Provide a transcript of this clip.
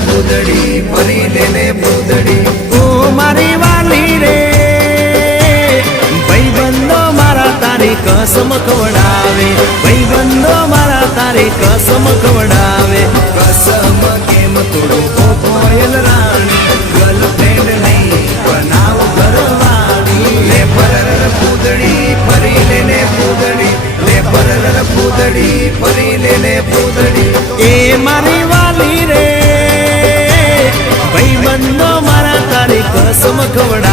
પૂદડી ફરી લેને પૂદડી ઓ મારી વાલી રે ભાઈબંધો મારા તારી કસમ ખવડાવે ભાઈબંધો મારા તારી કસમ ખવડાવે કસમ કેમ તોડું ઓ કોયલ રાણી ગર્લફ્રેન્ડ નહીં બનાવ ઘરવાળી લે પરર પૂદડી ફરી લેને પૂદડી લે પરર પૂદડી ફરી લેને પૂદડી એ મારી વાલી રે ભાઈબંધો મારા તારી કસમ ખવડાવે